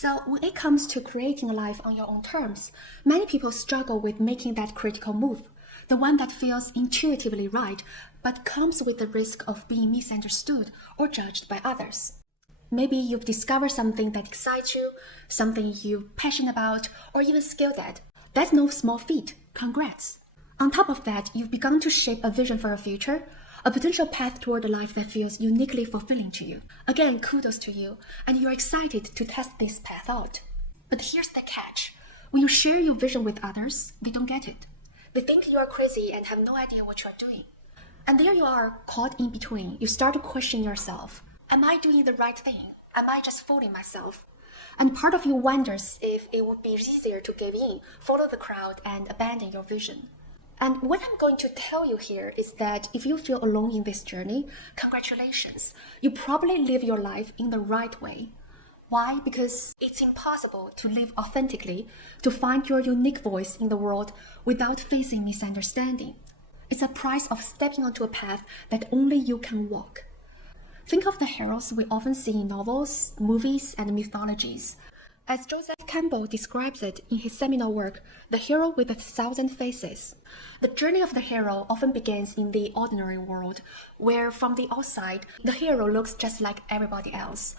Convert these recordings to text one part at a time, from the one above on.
So when it comes to creating a life on your own terms, many people struggle with making that critical move, the one that feels intuitively right, but comes with the risk of being misunderstood or judged by others. Maybe you've discovered something that excites you, something you're passionate about, or even skilled at. That's no small feat. Congrats. On top of that, you've begun to shape a vision for a future, a potential path toward a life that feels uniquely fulfilling to you. Again, kudos to you, and you're excited to test this path out. But here's the catch. When you share your vision with others, they don't get it. They think you are crazy and have no idea what you are doing. And there you are, caught in between. You start to question yourself. Am I doing the right thing? Am I just fooling myself? And part of you wonders if it would be easier to give in, follow the crowd, and abandon your vision. And what I'm going to tell you here is that if you feel alone in this journey, congratulations. You probably live your life in the right way. Why? Because it's impossible to live authentically, to find your unique voice in the world without facing misunderstanding. It's a price of stepping onto a path that only you can walk. Think of the heroes we often see in novels, movies, and mythologies. As Joseph Campbell describes it in his seminal work, The Hero with 1,000 Faces. The journey of the hero often begins in the ordinary world, where from the outside, the hero looks just like everybody else.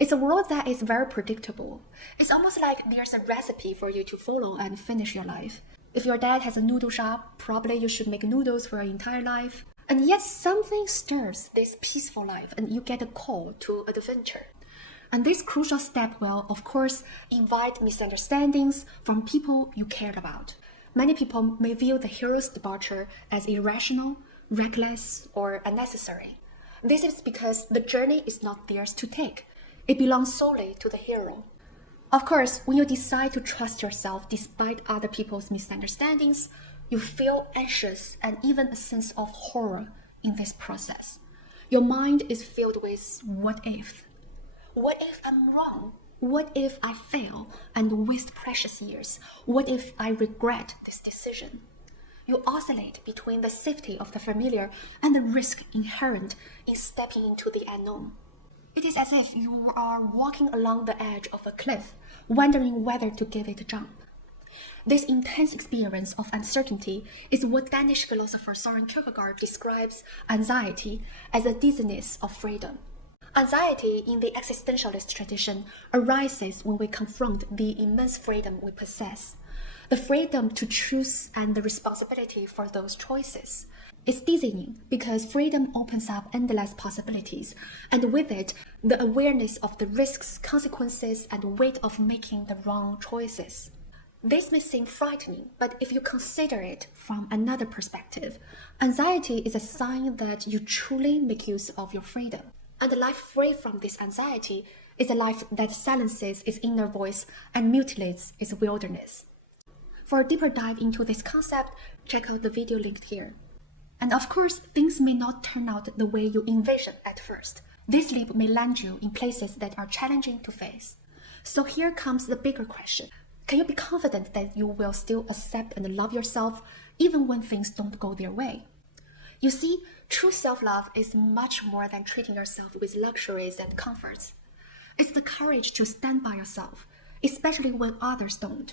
It's a world that is very predictable. It's almost like there's a recipe for you to follow and finish your life. If your dad has a noodle shop, probably you should make noodles for your entire life. And yet something stirs this peaceful life and you get a call to adventure. And this crucial step will, of course, invite misunderstandings from people you cared about. Many people may view the hero's departure as irrational, reckless, or unnecessary. This is because the journey is not theirs to take. It belongs solely to the hero. Of course, when you decide to trust yourself despite other people's misunderstandings, you feel anxious and even a sense of horror in this process. Your mind is filled with what if? What if I'm wrong? What if I fail and waste precious years? What if I regret this decision? You oscillate between the safety of the familiar and the risk inherent in stepping into the unknown. It is as if you are walking along the edge of a cliff, wondering whether to give it a jump. This intense experience of uncertainty is what Danish philosopher Soren Kierkgaard describes anxiety as a dizziness of freedom. Anxiety in the existentialist tradition arises when we confront the immense freedom we possess, the freedom to choose and the responsibility for those choices. It's dizzying because freedom opens up endless possibilities, and with it, the awareness of the risks, consequences, and weight of making the wrong choices. This may seem frightening, but if you consider it from another perspective, anxiety is a sign that you truly make use of your freedom. And a life free from this anxiety is a life that silences its inner voice and mutilates its wilderness. For a deeper dive into this concept, check out the video linked here. And of course, things may not turn out the way you envision at first. This leap may land you in places that are challenging to face. So here comes the bigger question. Can you be confident that you will still accept and love yourself even when things don't go their way? You see, true self-love is much more than treating yourself with luxuries and comforts. It's the courage to stand by yourself, especially when others don't.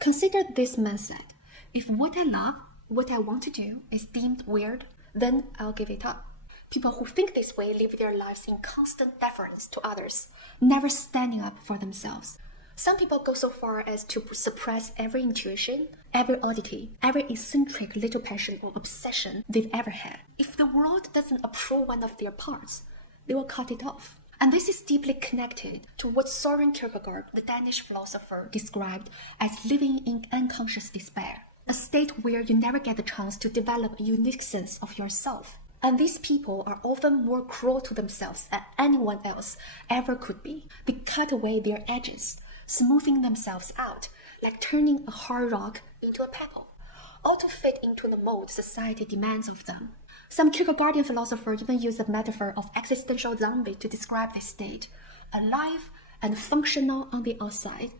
Consider this mindset. If what I love, what I want to do is deemed weird, then I'll give it up. People who think this way live their lives in constant deference to others, never standing up for themselves. Some people go so far as to suppress every intuition, every oddity, every eccentric little passion or obsession they've ever had. If the world doesn't approve one of their parts, they will cut it off. And this is deeply connected to what Soren Kierkegaard, the Danish philosopher, described as living in unconscious despair, a state where you never get the chance to develop a unique sense of yourself. And these people are often more cruel to themselves than anyone else ever could be. They cut away their edges, smoothing themselves out, like turning a hard rock into a pebble, all to fit into the mold society demands of them. Some Kierkegaardian philosophers even use the metaphor of existential zombie to describe this state, alive and functional on the outside,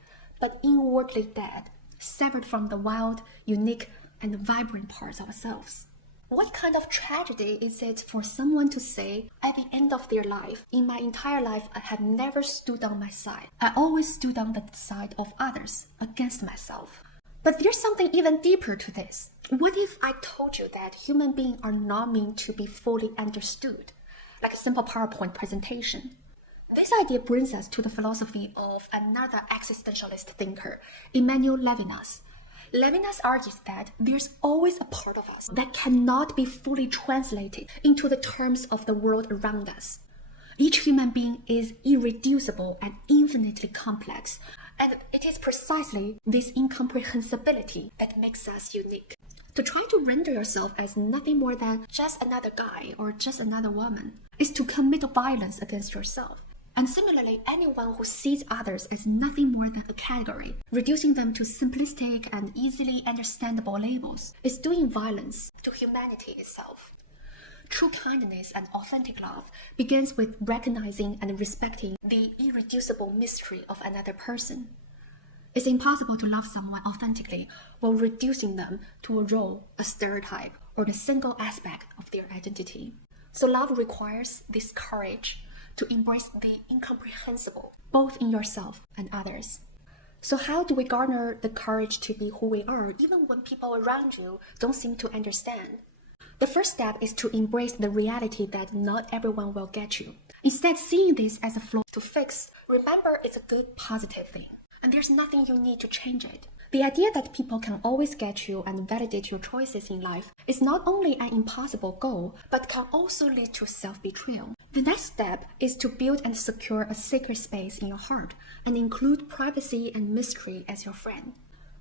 but inwardly dead, severed from the wild, unique, and vibrant parts of ourselves. What kind of tragedy is it for someone to say at the end of their life, in my entire life I had never stood on my side. I always stood on the side of others against myself. But there's something even deeper to this. What if I told you that human beings are not meant to be fully understood, like a simple PowerPoint presentation? This idea brings us to the philosophy of another existentialist thinker, Emmanuel Levinas. Levinas argues that there's always a part of us that cannot be fully translated into the terms of the world around us. Each human being is irreducible and infinitely complex, and it is precisely this incomprehensibility that makes us unique. To try to render yourself as nothing more than just another guy or just another woman is to commit violence against yourself. And similarly, anyone who sees others as nothing more than a category, reducing them to simplistic and easily understandable labels, is doing violence to humanity itself. True kindness and authentic love begins with recognizing and respecting the irreducible mystery of another person. It's impossible to love someone authentically while reducing them to a role, a stereotype, or the single aspect of their identity. So love requires this courage to embrace the incomprehensible, both in yourself and others. So how do we garner the courage to be who we are, even when people around you don't seem to understand? The first step is to embrace the reality that not everyone will get you. Instead, seeing this as a flaw to fix, remember it's a good, positive thing, and there's nothing you need to change it. The idea that people can always get you and validate your choices in life is not only an impossible goal, but can also lead to self-betrayal. The next step is to build and secure a sacred space in your heart and include privacy and mystery as your friend.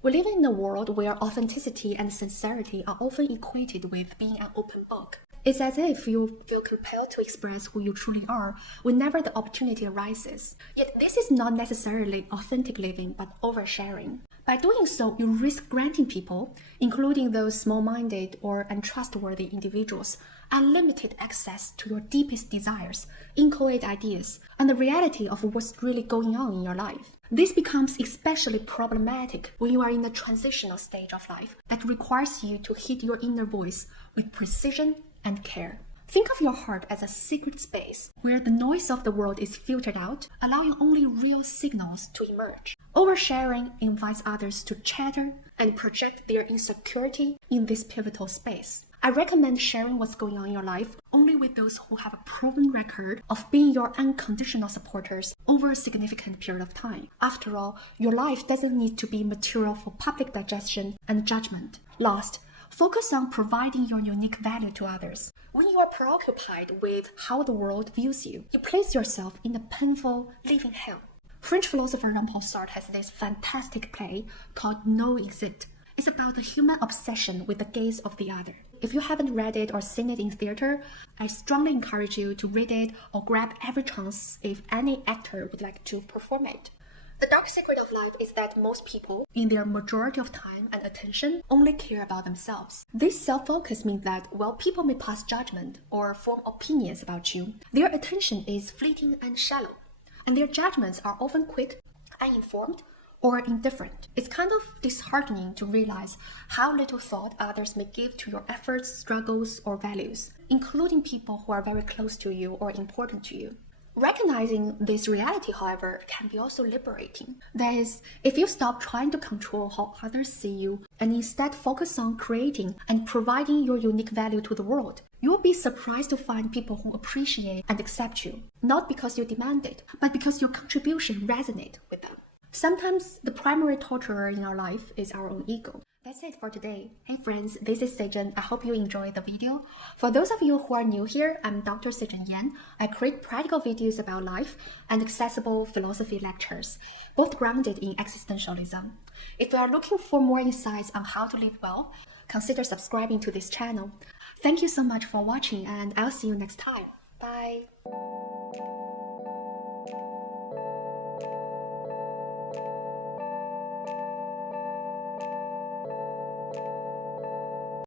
We live in a world where authenticity and sincerity are often equated with being an open book. It's as if you feel compelled to express who you truly are whenever the opportunity arises. Yet this is not necessarily authentic living, but oversharing. By doing so, you risk granting people, including those small-minded or untrustworthy individuals, unlimited access to your deepest desires, inchoate ideas, and the reality of what's really going on in your life. This becomes especially problematic when you are in a transitional stage of life that requires you to hit your inner voice with precision and care. Think of your heart as a secret space where the noise of the world is filtered out, allowing only real signals to emerge. Oversharing invites others to chatter and project their insecurity in this pivotal space. I recommend sharing what's going on in your life only with those who have a proven record of being your unconditional supporters over a significant period of time. After all, your life doesn't need to be material for public digestion and judgment. Last, focus on providing your unique value to others. When you are preoccupied with how the world views you, you place yourself in a painful living hell. French philosopher Jean-Paul Sartre has this fantastic play called No Exit. It's about the human obsession with the gaze of the other. If you haven't read it or seen it in theater, I strongly encourage you to read it or grab every chance if any actor would like to perform it. The dark secret of life is that most people, in their majority of time and attention, only care about themselves. This self-focus means that while people may pass judgment or form opinions about you, their attention is fleeting and shallow, and their judgments are often quick, uninformed, or indifferent. It's kind of disheartening to realize how little thought others may give to your efforts, struggles, or values, including people who are very close to you or important to you. Recognizing this reality, however, can be also liberating. That is, if you stop trying to control how others see you and instead focus on creating and providing your unique value to the world, you'll be surprised to find people who appreciate and accept you, not because you demand it, but because your contribution resonates with them. Sometimes the primary torturer in our life is our own ego. That's it for today. Hey friends, this is Sejan. I hope you enjoyed the video. For those of you who are new here, I'm Dr. Sejan Yan. I create practical videos about life and accessible philosophy lectures, both grounded in existentialism. If you are looking for more insights on how to live well, consider subscribing to this channel. Thank you so much for watching, and I'll see you next time.